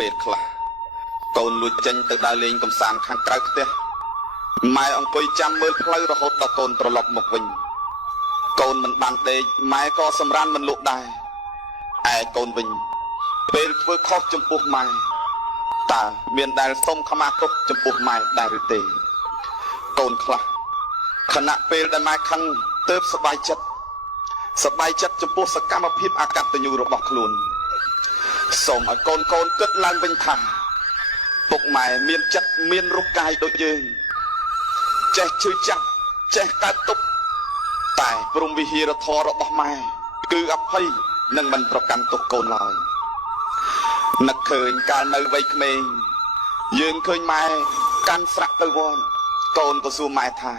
ពេលខ្លះកូនលួចចេញទៅដើរលេងកំសាន្តខាងក្រៅផ្ទះម៉ែអង្គុយចាំមើលផ្លូវរហូតដល់កូនត្រឡប់មកវិញកូនមិនបានដេកម៉ែក៏សម្រានមិនលក់ដែរឯកូនវិញពេលធ្វើខុសចំពោះម៉ែតើមានដែលសុំខមាទោសចំពោះម៉ែដែរឬទេកូនខ្លះខណៈពេលដែលម៉ែខឹងទើបសប្បាយចិត្តចំពោះសកម្មភាពអកតញ្ញូរបស់ខ្លួនសូមឲ្យកូនគិតឡើងវិញថាពុកម៉ែមានចិត្តមានរូបកាយដូចយើងចេះជឿចាប់ចេះកើតទុកតែព្រំវិហារធម៌របស់ម៉ែគឺអភ័យនិងមិនប្រកាន់ទុកកូនឡើយនឹកឃើញកាលនៅវ័យក្មេងយើងឃើញម៉ែកាន់ស្រាក់ទៅវត្តកូនក៏សួរម៉ែថា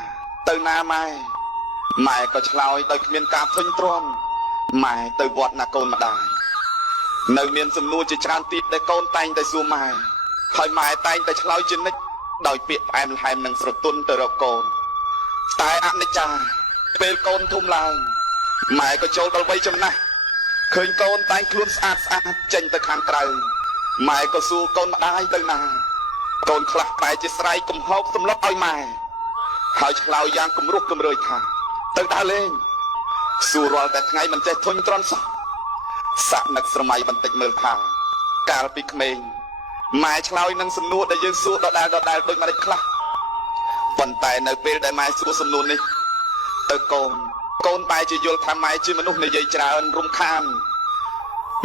ទៅណាម៉ែក៏ឆ្លើយដោយគ្មានការធុញទ្រាន់ម៉ែទៅវត្តណាកូនម្ដាយនៅមានសំណួរជាច្រើនទៀតដែលកូនតែងតែសួរម៉ែហើយម៉ែតែងតែឆ្លើយជានិច្ចដោយពាក្យផ្អែមល្ហែមនិងស្រទន់ទៅរកកូនតែអនិច្ចាពេលកូនធំឡើងម៉ែក៏ចូលដល់វ័យចំណាស់ឃើញកូនតែងខ្លួនស្អាតចេញទៅខាងក្រៅម៉ែក៏សួរកូនម្ដាយទៅណាកូនខ្លះបែរជាស្រែកកំហោកសម្លុតឲ្យម៉ែហើយឆ្លើយយ៉ាងគំរោះគំរើយថាទៅដើរលេងសួររាល់តែថ្ងៃមិនចេះធុញទ្រាន់សោះសាក់នឹកស្រមៃបន្តិចមើលថាកាលពីក្មេងម៉ែឆ្លើយនឹងសំណួរដែលយើងសួរដដែលដូចម្ដេចខ្លះប៉ុន្តែនៅពេលដែលម៉ែសួរសំណួរនេះទៅកូនបែរជាយល់ថាម៉ែជាមនុស្សនិយាយច្រើនរំខាន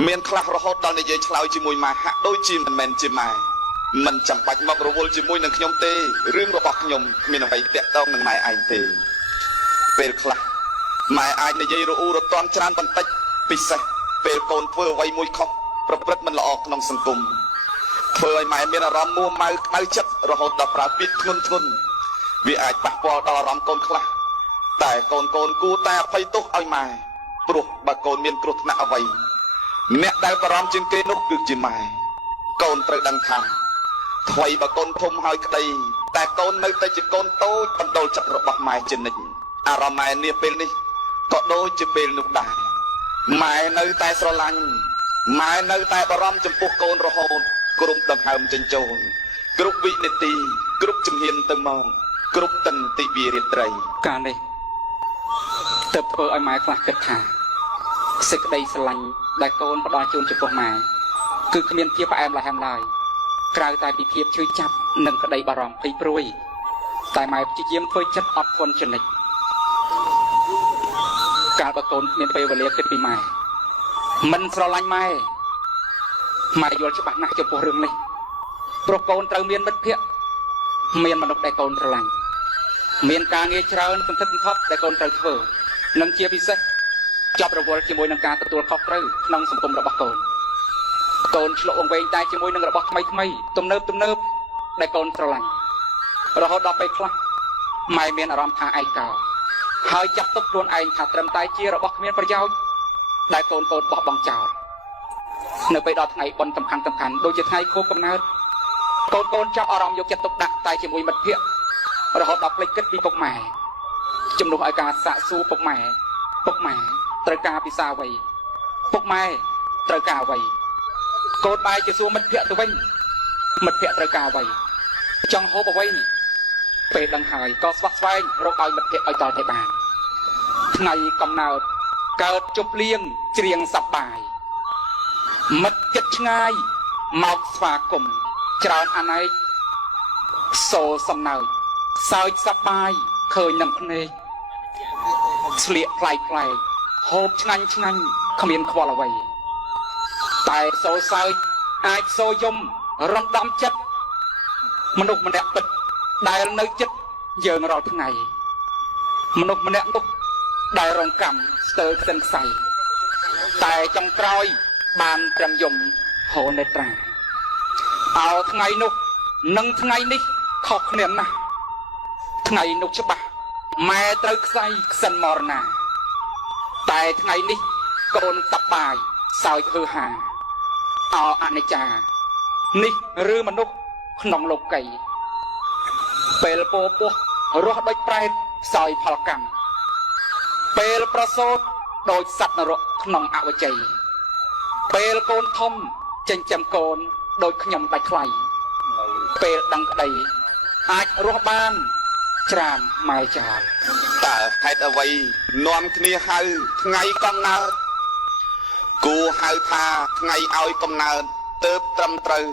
មានខ្លះរហូតដល់និយាយឆ្លើយជាមួយម៉ែហាក់ដូចជាមិនមែនជាម៉ែមិនចាំបាច់មករវល់ជាមួយនឹងខ្ញុំទេរឿងរបស់ខ្ញុំគ្មានអ្វីតាក់ទងនឹងម៉ែឯងទេពេលខ្លះម៉ែអាចនិយាយរអ៊ូរទាំច្រើនបន្តិចពិសេសពេលកូនធ្វើអ្វីមួយខុសប្រព្រឹត្តមិនល្អក្នុងសង្គមធ្វើឲ្យម៉ែមានអារម្មណ៍មួម៉ៅក្តៅចិត្តរហូតដល់ប្រើពាក្យធ្ងន់វាអាចប៉ះពាល់ដល់អារម្មណ៍កូនខ្លះតែកូនគួរតែអភ័យទោសឲ្យម៉ែព្រោះបើកូនមានគ្រោះថ្នាក់អ្វីអ្នកដែលបារម្ភជាងគេនោះគឺជាម៉ែកូនត្រូវដឹងថាថ្មីបើកូនធំហើយក្តីតែកូននៅតែជាកូនតូចបណ្ដុលចិត្តរបស់ម៉ែជានិច្ចអារម្មណ៍ម៉ែនាពេលនេះក៏ដូចជាពេលនោះដែរម៉ែនៅតែស្រឡាញ់ម៉ែនៅតែបារម្ភចំពោះកូនរហូតគ្រប់ដង្ហើមចិញ្ចោលគ្រប់វិនាទីគ្រប់ជំហានទៅមកគ្រប់ទិដ្ឋិវិរិត្រីកាលនេះទើបធ្វើឲ្យម៉ែខ្លះគិតថាសេចក្តីស្រឡាញ់ដែលកូនផ្ដល់ជូនចំពោះម៉ែគឺគ្មានជាផ្អែមល្ហែមឡើយក្រៅតែពីភាពឈឺចាប់និងក្តីបារម្ភភ័យព្រួយតែម៉ែព្យាយាមធ្វើចិត្តអត់ធន់ជានិច្ចកាលបើកូនមានពេលវេលាគិតពីម៉ែមិនស្រឡាញ់ម៉ែយល់ច្បាស់ណាស់ចំពោះរឿងនេះព្រោះកូនត្រូវមានមិត្តភក្តិមានមនុស្សដែលកូនស្រឡាញ់មានការងារច្រើនសន្ធឹកសន្ធាប់ដែលកូនត្រូវធ្វើនិងជាពិសេសជាប់រវល់ជាមួយនឹងការទទួលខុសត្រូវក្នុងសង្គមរបស់កូនឆ្លក់វង្វេងតែជាមួយនឹងរបស់ថ្មីទំនើបដែលកូនស្រឡាញ់រហូតដល់ពេលខ្លះម៉ែមានអារម្មណ៍ថាឯកោហើយចាត់ទុកខ្លួនឯងថាត្រឹមតែជារបស់គ្មានប្រយោជន៍ដែលកូនបោះបង់ចោលនៅពេលដល់ថ្ងៃបុណ្យសំខាន់ដូចជាថ្ងៃខួបកំណើតកូនចាប់អារម្មណ៍យកចិត្តទុកដាក់តែជាមួយមិត្តភក្តិរហូតដល់ភ្លេចគិតពីពុកម៉ែជំនួសឲ្យការសាកសួរពុកម៉ែត្រូវការពិសាអ្វីពុកម៉ែត្រូវការអ្វីកូនបែរជាសួរមិត្តភក្តិទៅវិញមិត្តភក្តិត្រូវការអ្វីចង់ហូបអ្វីពេលដឹងហើយក៏ស្វះស្វែងរកឲ្យមិត្តភក្តិឲ្យតតែបានថ្ងៃកំណើតកើតជប់លៀងច្រៀងសប្បាយមិត្តចិត្តឆ្ងាយមកស្វាគមន៍ច្រើនអណែកសូរសំណើចសើចសប្បាយឃើញនឹងភ្នែកស្លៀកផ្លែកហូបឆ្ងាញ់គ្មានខ្វល់អ្វីតែសូរសើចអាចសូរយំរំដំចិត្តមនុស្សម្នាក់ពិតដែលនៅចិត្តយើងរាល់ថ្ងៃមនុស្សម្នាក់នោះដែលរងកម្មស្ទើរខ្សិនខ្សៃតែចុងក្រោយបានត្រឹមយំហូរនេត្រាអោថ្ងៃនោះនិងថ្ងៃនេះខុសគ្នាណាស់ថ្ងៃនោះច្បាស់ម៉ែត្រូវខ្សែខ្សិនមរណាតែថ្ងៃនេះកូនតបបាយសើចហឺហាអោអនិច្ចានេះឬមនុស្សក្នុងលោកីពេលពោពោះរស់ដូចប្រែតសោយផលកម្មពេលប្រសូតដូចសត្វនរកក្នុងអវជ័យពេលកូនធំចិញ្ចឹមកូន ដោយខ្ញុំដាច់ថ្លៃពេលដឹងក្តីអាចរស់បានច្រានម៉ែចោលតើហេតុអ្វីនាំគ្នាហៅថ្ងៃកំណើតគួរហៅថាថ្ងៃឲ្យកំណើតទើបត្រឹមត្រូវ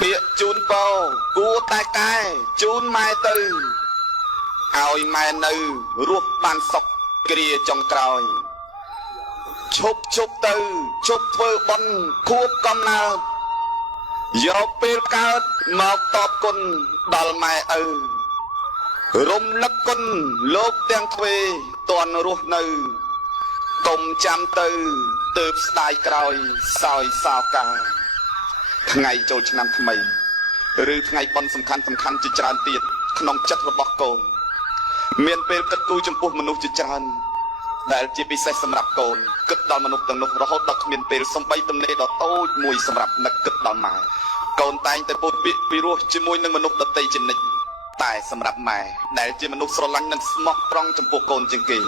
ពាក្យជូនពរគួរតែកែជូនម៉ែទៅឲ្យម៉ែនៅរស់បានសុខគ្រាចុងក្រោយឈប់ទៅឈប់ធ្វើបុណ្យខួបកំណើតយកពេលកើតមកតបគុណដល់ម៉ែឪរំលឹកគុណលោកទាំងទ្វេតន់រស់នៅកុំចាំទៅទើបស្ដាយក្រោយសោយសោកាថ្ងៃចូលឆ្នាំថ្មីឬថ្ងៃបុណ្យសំខាន់ជាច្រើនទៀតក្នុងចិត្តរបស់កូនមានពេលគិតគូរចំពោះមនុស្សជាច្រើនដែលជាពិសេសសម្រាប់កូនគិតដល់មនុស្សទាំងនោះរហូតដល់គ្មានពេលសំបីទំនេរដ៏តូចមួយសម្រាប់នឹកគិតដល់ម៉ែកូនតែងតែពោលពាក្យពីរោះជាមួយនឹងមនុស្សដទៃជានិច្ចតែសម្រាប់ម៉ែដែលជាមនុស្សស្រឡាញ់និងស្មោះត្រង់ចំពោះកូនជាងគេ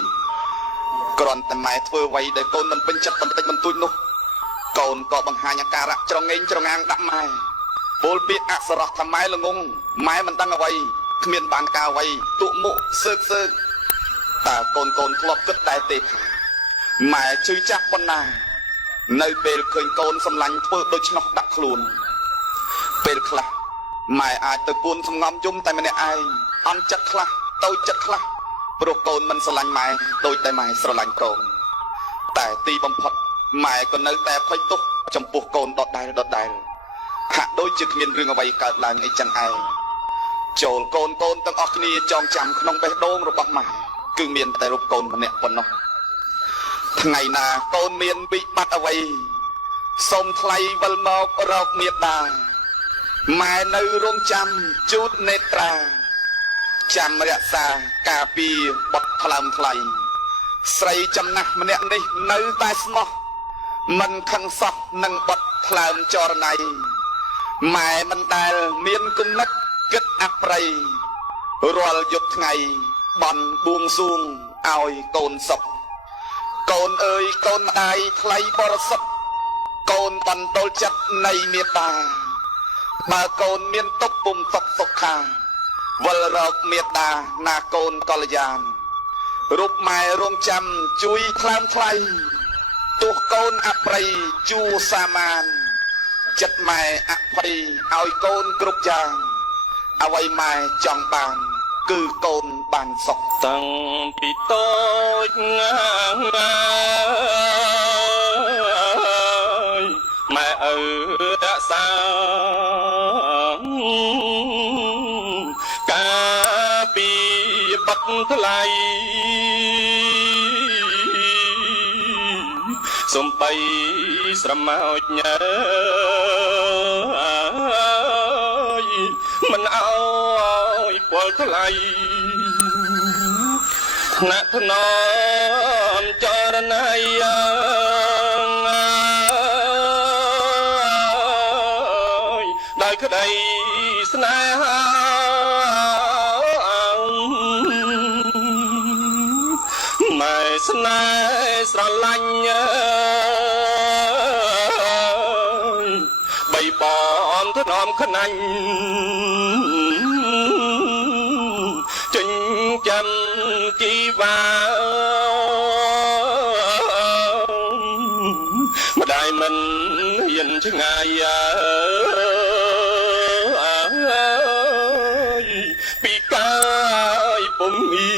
គ្រាន់តែម៉ែធ្វើអ្វីដែលកូនមិនពេញចិត្តបន្តិចបន្តួចនោះកូនក៏បង្ហាញអាការៈច្រងេងច្រងាងដាក់ម៉ែពោលពាក្យអសរោះថាម៉ែល្ងងម៉ែមិនដឹងអ្វីគ្មានបានការអ្វីទុមុខសើកតើកូនធ្លាប់គិតដែរទេថាម៉ែជឿចាស់ប៉ុណ្ណានៅពេលឃើញកូនសម្លាញ់ធ្វើដូច្នោះដាក់ខ្លួនពេលខ្លះម៉ែអាចទៅពួនសំងំយំតែម្នាក់ឯងអន់ចិត្តខ្លះតូចចិត្តខ្លះព្រោះកូនមិនស្រឡាញ់ម៉ែដូចតែម៉ែស្រឡាញ់កូនតែទីបំផុតម៉ែក៏នៅតែភ័យទោសចំពោះកូនដដែលហាក់ដូចជាគ្មានរឿងអ្វីកើតឡើងអីចឹងឯងចូលកូនទាំងអស់គ្នាចងចាំក្នុងបេះដូងរបស់ម៉ែគឺមានតែរូបកូនម្នាក់ប៉ុណ្ណោះថ្ងៃណាកូនមានវិបត្តិអ្វីសូមថ្លៃវិលមករកមេត្តាម៉ែនៅរងចាំជូតនេត្រាចាំរក្សាការពារបុត្រថ្លើមថ្លៃស្រីចំណាស់ម្នាក់នេះនៅតែស្មោះមិនខឹងសោះនឹងបុត្រថ្លើមចរណៃម៉ែមិនដែលមានគំនិតគិតអប្រ័យរាល់យប់ថ្ងៃបន់បួងសួងឲ្យកូនសុខកូនអើយកូនម្ដាយថ្លៃបរិសុទ្ធកូនបន្ទល់ចិត្តនៃមេត្តាបើកូនមានទុកពុំសុខសុខាវិលរកមេត្តាណាកូនកល្យានរូបម៉ែរងចាំជួយថ្លើមថ្លៃទោះកូនអប្រ័យជួសាមានចិត្តម៉ែអភ័យឲ្យកូនគ្រប់យ៉ាងអ្វីម៉ែចង់បានគឺកូនបានសុខតាំងពីតូចម៉ែឪរក្សាការពីបាត់ថ្លៃសំបីស្រមោចញើមិនអោយពលថ្លៃថ្នាក់ថ្នមចរណៃដោយក្តីស្នេហាម៉ែស្នេហ៍ស្រឡាញ់បីបងថ្នមខ្នាញ់ចិញ្ចឹមជីវ៉ាម្ដាយមិនហ៊ានឆ្ងាយពីកាយពុំមី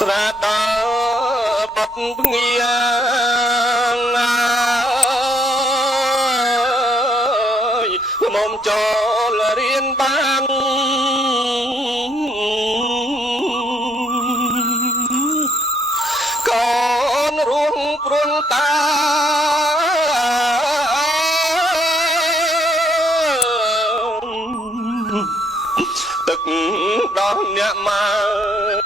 ត្រាដល់បាត់ភ្ងាមុំចូលរៀនបានកូនរួងព្រួងតាទឹកដល់អ្នកមក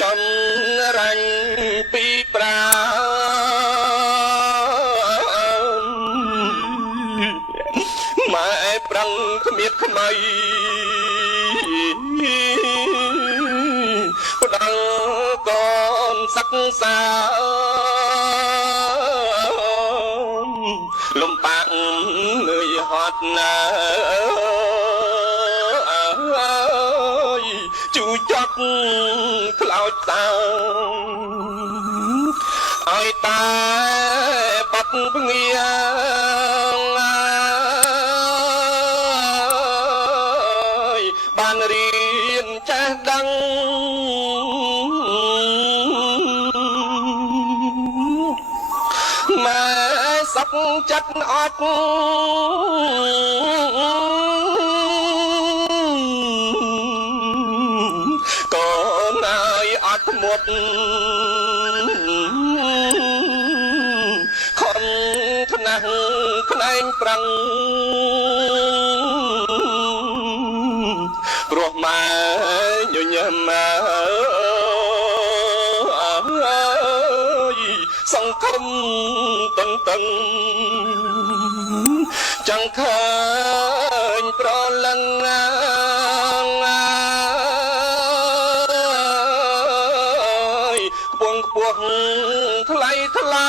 ចំរាញ់ពីប្រាម៉ែប្រឹងគ្មៀតខ្មៃផ្ដល់កូនសិក្សា លំបាកនឿយហត់ណាស់ជូចត់ខ្លោចតើឲ្យតែបាត់ពងាបានរៀនចេះដឹងម៉ែសុខចិត្តអត់កូនអើយអត់មុតខំថ្នះផ្នែងប្រឹងព្រោះម៉ែញញឹមម៉ែសង្ឃឹមតឹងតឹងចង់ឃើញប្រលឹងពងខ្ពស់ថ្លៃថ្លា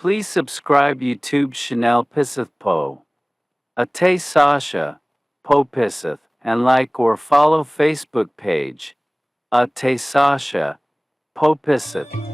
Please subscribe YouTube Chanel Pisseth Po. Ate Sasha, Po Pisseth, and like or follow Facebook page. Ate Sasha, Po Pisseth.